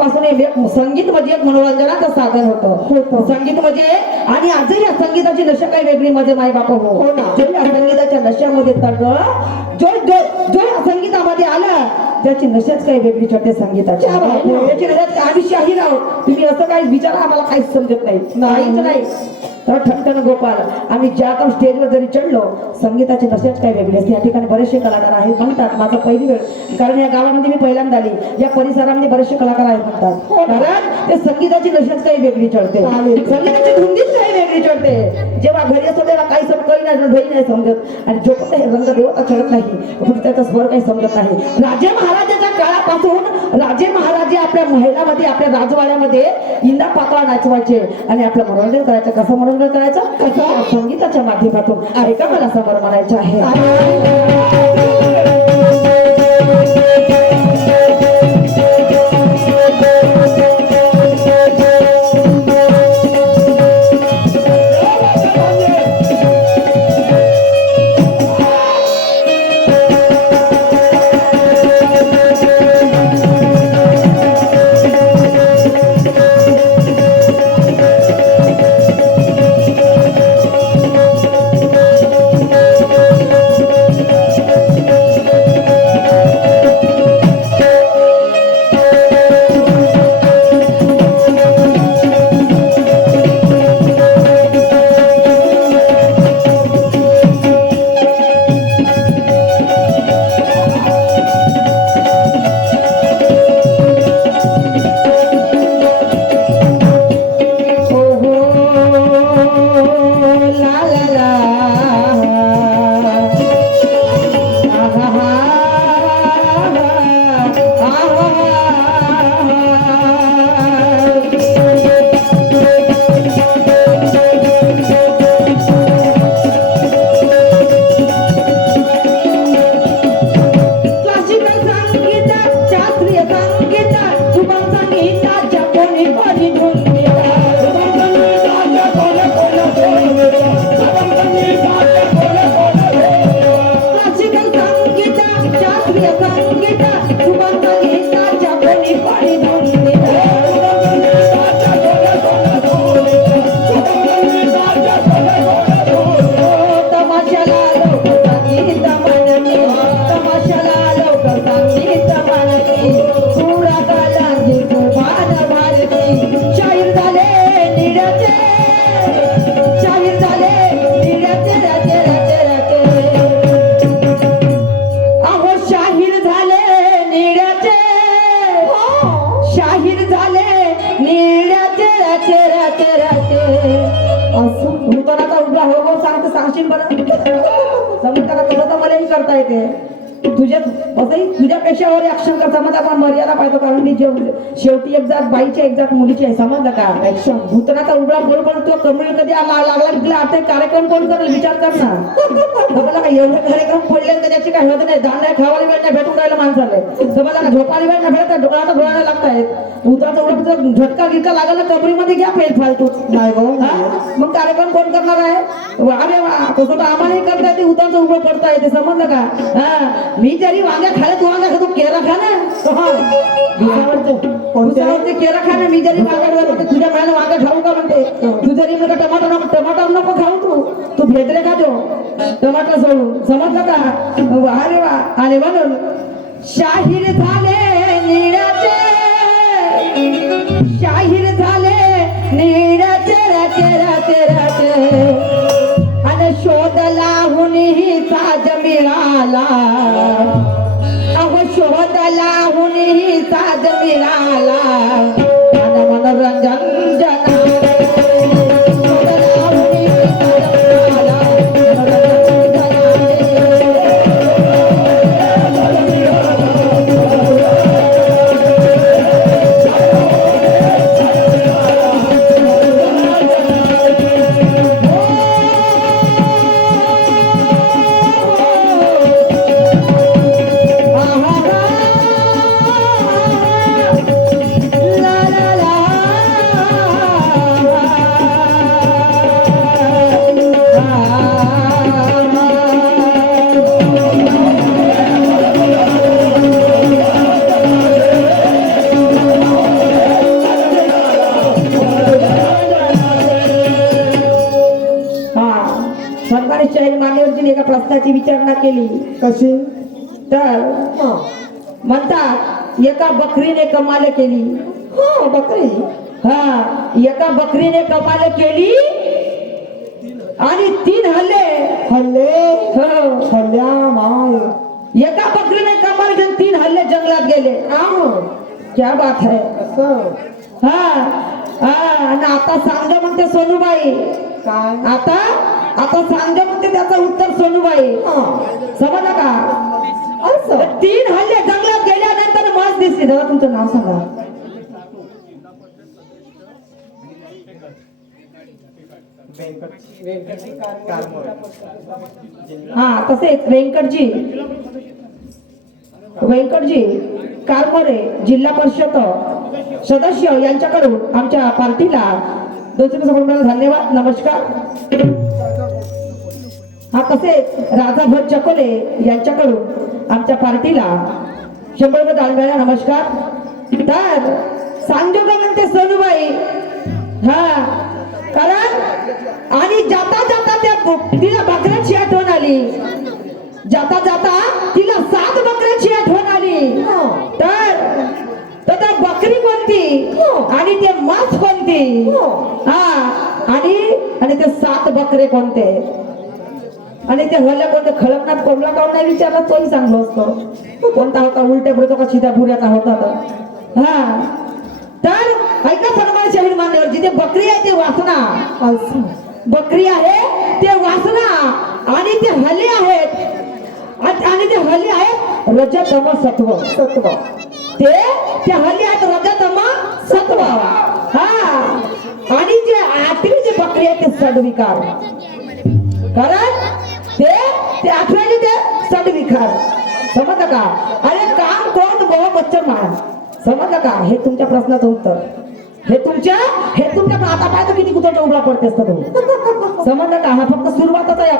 पूर्वीपासून संगीत म्हणजे एक मनोरंजनाचं साधन होतं. संगीत म्हणजे आणि आजही या संगीताची नशा काही वेगळी म्हणजे माय बाप हो जो या संगीताच्या नशामध्ये तर जो जो जो या संगीतामध्ये आला त्याची नशाच काही वेगळी चढते संगीताची. याची नशाच आम्ही शाहीर आहोत. तुम्ही असं काही विचारा आम्हाला काहीच समजत नाही. काहीच नाही. तर ठणठण गोपाल आम्ही ज्या का स्टेजवर जरी चढलो संगीताची नशाच काही वेगळी असते. या ठिकाणी बरेचसे कलाकार आहेत म्हणतात माझा पहिली वेळ कारण या गावामध्ये मी पहिल्यांदा आली. या परिसरामध्ये बरेचसे कलाकार आहेत म्हणतात कारण ते संगीताची नशाच काही वेगळी चढते. संगीताची धुंदीच काही वेगळी चढते. जेव्हा घरी असतो तेव्हा काही नाही समजत आणि जो पण रंग देवता चढत नाही त्याचा स्वर काही समजत नाही. राजे महाराजाच्या काळापासून राजे महाराजे आपल्या महिलामध्ये आपल्या राजवाड्यामध्ये इंदा पातळा नाचवायचे आणि आपलं मनोरंजन करायचं. कसं मनोरंजन करायचं कसं संगीताच्या माध्यमातून ऐका मला समोर म्हणायचं आहे. करता येते तुझ्यापेक्षा वर अक्षर का समज आपण मर्यादा पाहिजे कारण मी शेवटी एक जात बाईची एक जात मुलीची आहे समजलं का ऍक्शन भूतनाचा उघडा बोल पण तो कमी कधी लागला तिला आता कार्यक्रम कोण करेल विचार कर ना बघा का एवढे कार्यक्रम पडले त्याची काय होत नाही दांड खावायला वेळ नाही भेटून राहिलं माणसाला समजलं का झोपायला वेळ नाही भेटत डोळ्याला डोळ्याला लागतायत उतराचा उघडा झटका गिटका लागला कबरीमध्ये घ्या फेल फालतू नाही मग कार्यक्रम कोण करणार आहे अरे वा तसं तर आम्हालाही करता येते उतराचं उघड पडता येते समजलं का हा मी जरी वांग्या खाले तू वांगा खातो केरा खा ना कोणत्यावरती केरा खा ना मी जरी वांगा तुझ्या मॅला वांगा खाऊ का म्हणते तू जरी मला टमाटर नको खाऊ तू भेटले खातो टमाटर सोडून समजलं का अरे वा आणि म्हणून शाहीर झाले नीळाचे शाहीर झाले नीळाचे राचे राचे राचे आणि शोधला हुनी साज मिळाला अहो शोधला हुनी साज मिळाला आणि मनोरंजन शाहीर मान्यवरजीने एका प्रश्नाची विचारणा केली. कशी? तर म्हणतात एका बकरीने कमाल केली. हो बकरी. एका बकरीने कमाल केली आणि 3 हल्ले. हल्ल्या माय. एका बकरीने कमाल घेऊन 3 हल्ले जंगलात गेले. क्या बात है. आणि आता सांग म्हणते सोनूबाई. काय? आता सांग म्हणते त्याचं उत्तर सोनूबाई. समजलं का? असं 3 हल्ले जंगलात गेल्यानंतर मास दिसली. दादा तुमचं नाव सांगा. तसेच व्यंकटजी कारमरे जिल्हा परिषद सदस्य यांच्याकडून आमच्या पार्टीला 200 रुपये धन्यवाद. नमस्कार. तसेच राजा भट चकोले यांच्याकडून आमच्या पार्टीला 100 रुपये दान. नमस्कार. तर सांगतो का म्हणते सोनूबाई. कारण आणि जाता जाता तिला बकऱ्याची आठवण आली. जाता जाता तिला 7 बकऱ्याची आठवण आली. तर त्या बकरी कोणती आणि ते मांस कोणती. आणि ते 7 बकरे कोणते आणि ते हल्ल्या कोणते. खळकनाथ कोंबला काऊन नाही विचारला तोही सांगलो असतो. कोणता होता, उलट्या बुऱ्याचा का सीधा बुऱ्याचा होता. तर ऐका फरमान शाहीर मान्यवर जिथे बकरी आहे ते वासना. बकरी आहे ते वासना आणि ते हल्ले आहेत. आणि ते हल्ले आहेत रजतम सत्व. ते हल्ले आहेत रजतम सत्व. आणि जे 8वी जी बकरी आहे ते सडविकार. कारण ते 8वी ते सडविकार. समजलं का? अरे काम कोण बहु बच्चन मार. समजलं का? हे तुमच्या प्रश्नाचं उत्तर. हे तुमच्या आता पाहतो किती कुठे उभा पडते असतं तुम्ही. समजलं का? हा फक्त सुरुवातच आहे.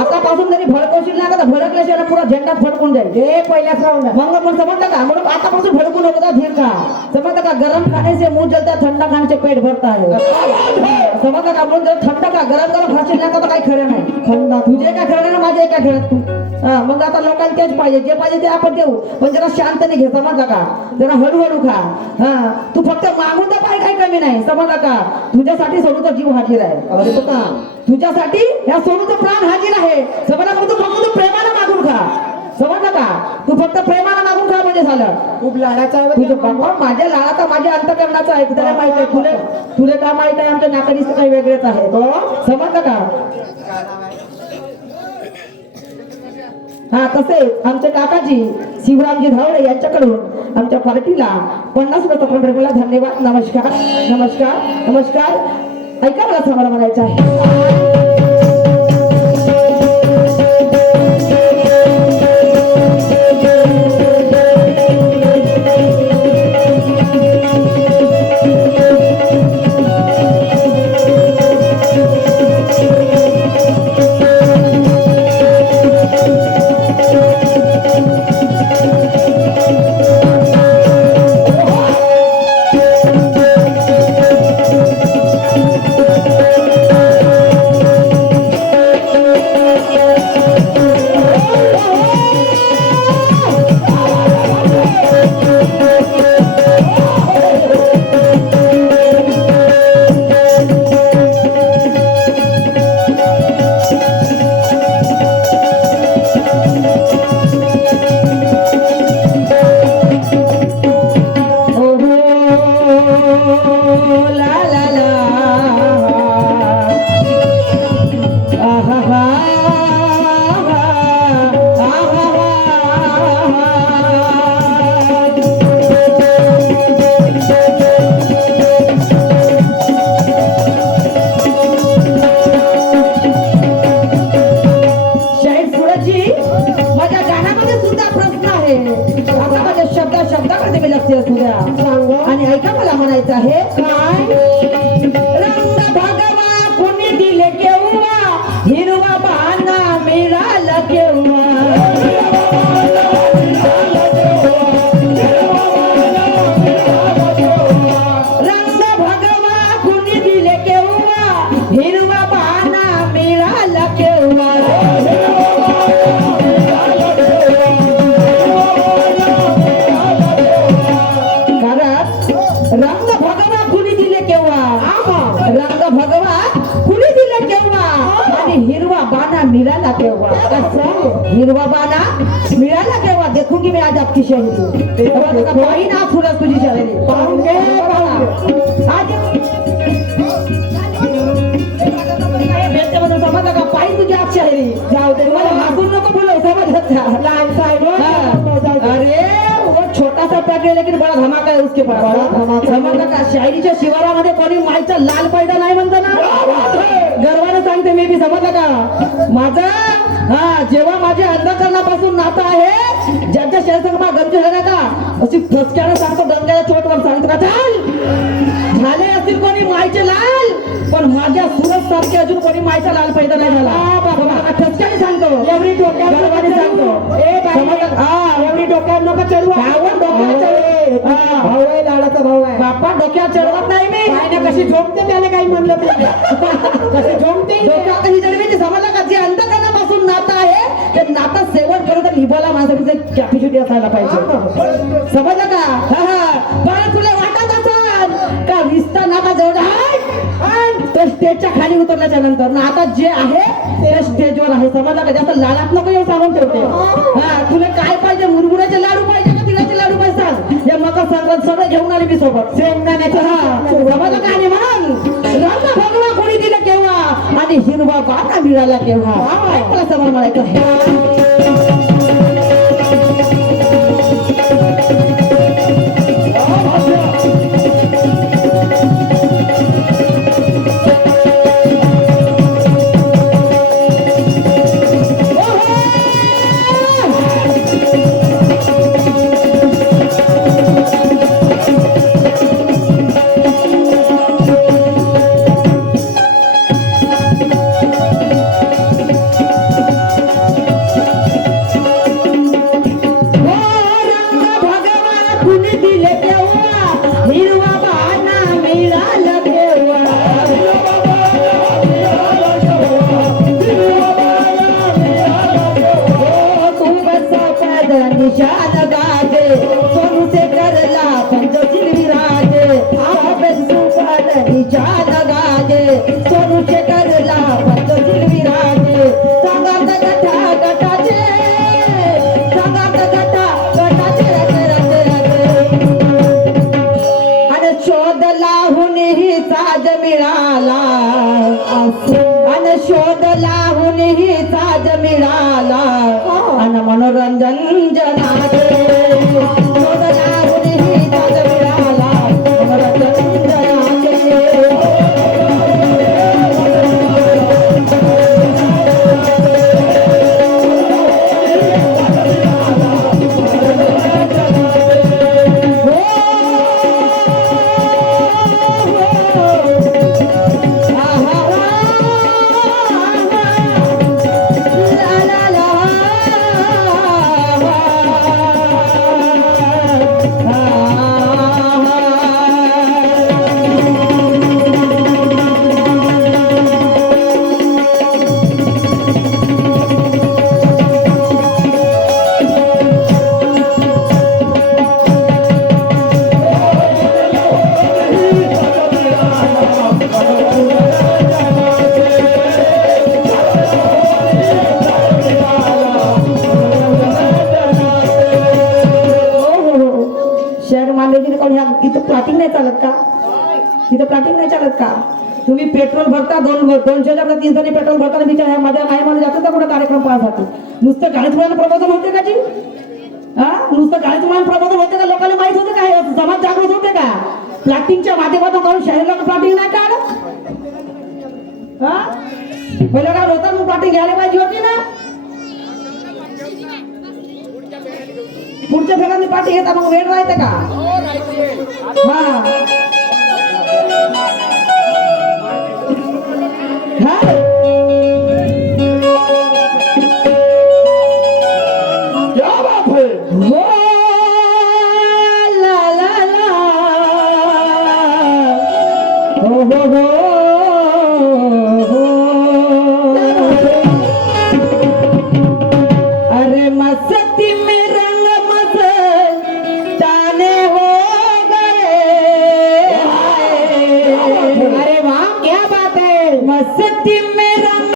आतापासून जरी भडकवशील ना का भडकल्याशिवाय पुरा झेंडा फडकून जाईल. हे पहिल्याच राऊंड. मग समजलं का? म्हणून आतापासून भडकून नको धीर का. समजलं का? गरम खाने से मुंह जलता, थंडा खाने से पेट भरता है. समजलं का? म्हणून जर थंड का गरम खाशील ना तर काही खरं नाही. थंड तुझे काय खरं नाही, माझे काय खरं तू. मग आता लोकांना तेच पाहिजे. जे पाहिजे ते आपण देऊ, पण जरा शांतने घे. समजलं का? जरा हळूहळू खा. तू फक्त मागून तर पाय काही कमी नाही. समजलं का? तुझ्यासाठी सोनूचा जीव हाजीर आहे. तुझ्यासाठी या सोनूचा प्राण हाजीर आहे. समजलं का? तू फक्त प्रेमानं मागून खा. समजलं का? तू फक्त प्रेमानं मागून खा म्हणजे झालं. खूप लाडाचा आहे तुझं बाबा. माझ्या लाडाचा माझ्या अंतकरणाचा आहे. तुला माहित आहे. तुला काय माहित आहे? आमच्या नाकाडीचं काही वेगळेच आहे. समजलं का? तसेच आमचे काकाजी शिवरामजी धावडे यांच्याकडून आमच्या पार्टीला 50 रुपये धन्यवाद. नमस्कार. ऐका मला समोर म्हणायचं आहे. आणि ऐका मला म्हणायचं आहे काय रंग भगवा कुणी दिले केव्हा हिरवा बाणा मिळाला केव्हा रंग भगवा कुणी दिले केव्हा हिरवा बाणा मिळाला केव्हा मिळाला केव्हा हिरवा बाना मिळाला केव्हा देखूंगी मी आज आपकी शहरी पाही ना फुलस तुझी शहरी समजलं का पाही तुझी आज शहरी जाऊ दे मला हसून नको बोलव समजलं का? अरे वो छोटा सा पैकेट है लेकिन बड़ा धमाका है उसके पास समजलं का शायरीच्या शिवारामध्ये कोणी माईचा लाल पैदा नाही म्हणतो ना गर्वाने सांगते मी बी समजलं का माझं जेव्हा माझ्या अंधकरणापासून नातं आहे ज्यांच्या शहरात गमचे झाले का अशी फसक्याने सांगतो डंग्याच्या चोटवर सांगतो का चाल झाले असतील कोणी माईचे लाल पण माझ्या सुरत सारखे अजून कोणी माईचा लाल पैदा नाही झाला ठसक्याने सांगतो एवढी डोक्याने सांगतो एवढी डोक्यावर नको चढवू भाऊ आहे लाडाचा भाऊ आहे बाप्पा डोक्यावर चढवत नाही मी काय ना कशी झोपते त्याने काही म्हणलं कशी झोपते डोक्यावर ही जडवी समजलं का जे अंतकरणापासून नातं आहे ते नातं शेवटपर्यंत निभावला माझ्यासाठी कॅपॅसिटी असायला पाहिजे समजलं का पण तुला वाटत असेल का रिश्ता नाता जेवढा आहे तर स्टेजच्या खाली उतरल्याच्या नंतर ना आता जे आहे ते स्टेजवर आहे समजलं का जास्त लाडात नको येऊ सांगून ठेवते तुला काय पाहिजे मुरमुऱ्याचे लाडू पाहिजे का तिळाचे लाडू पाहिजे सांग हे मकर संक्रांत सगळं घेऊन आले मी सोबत शेंगदाण्याचे समजलं का आणि म्हणून रंग भगवा कोणी दिलं केव्हा आणि हिरवा बाणा मिळाला केव्हा मला समज म्हणायचं निशान गाजे सोनू से करला पंचशील विराजे निशान गाजे सोनू से करला पंचशील विराजे सांगात गटा गटाचे सांगात गटा गटाचे रचे रचे रचे आणि शोध लावून ही साज मिळाला आणि शोध लावून ही साज मिळाला आणि मनोरंजन जनाचे शोध लावून ही साज मिळाला मनोरंजन जनाचे इथं प्लॉटिंग नाही चालत का इथं प्लॉटिंग नाही चालत का तुम्ही पेट्रोल भरता 200च्या 300 पेट्रोल भरता बिचार माझ्या नाही मला जातं का कुठं कार्यक्रम पाहण्यासाठी नुसतं गाणीच मला प्रबोधन होते का जी नुसतं गाणीच मला प्रबोधन होते का लोकांना माहित होते का समाज जागृत होते का प्लॉटिंगच्या माध्यमातून करून शहराला प्लॉटिंग नाही काढ पहिलं काय होतं मग प्लॉटिंग घ्यायला पाहिजे होती ना पुढच्या फेऱ्याने पाठी घेता मग वेळ राहते का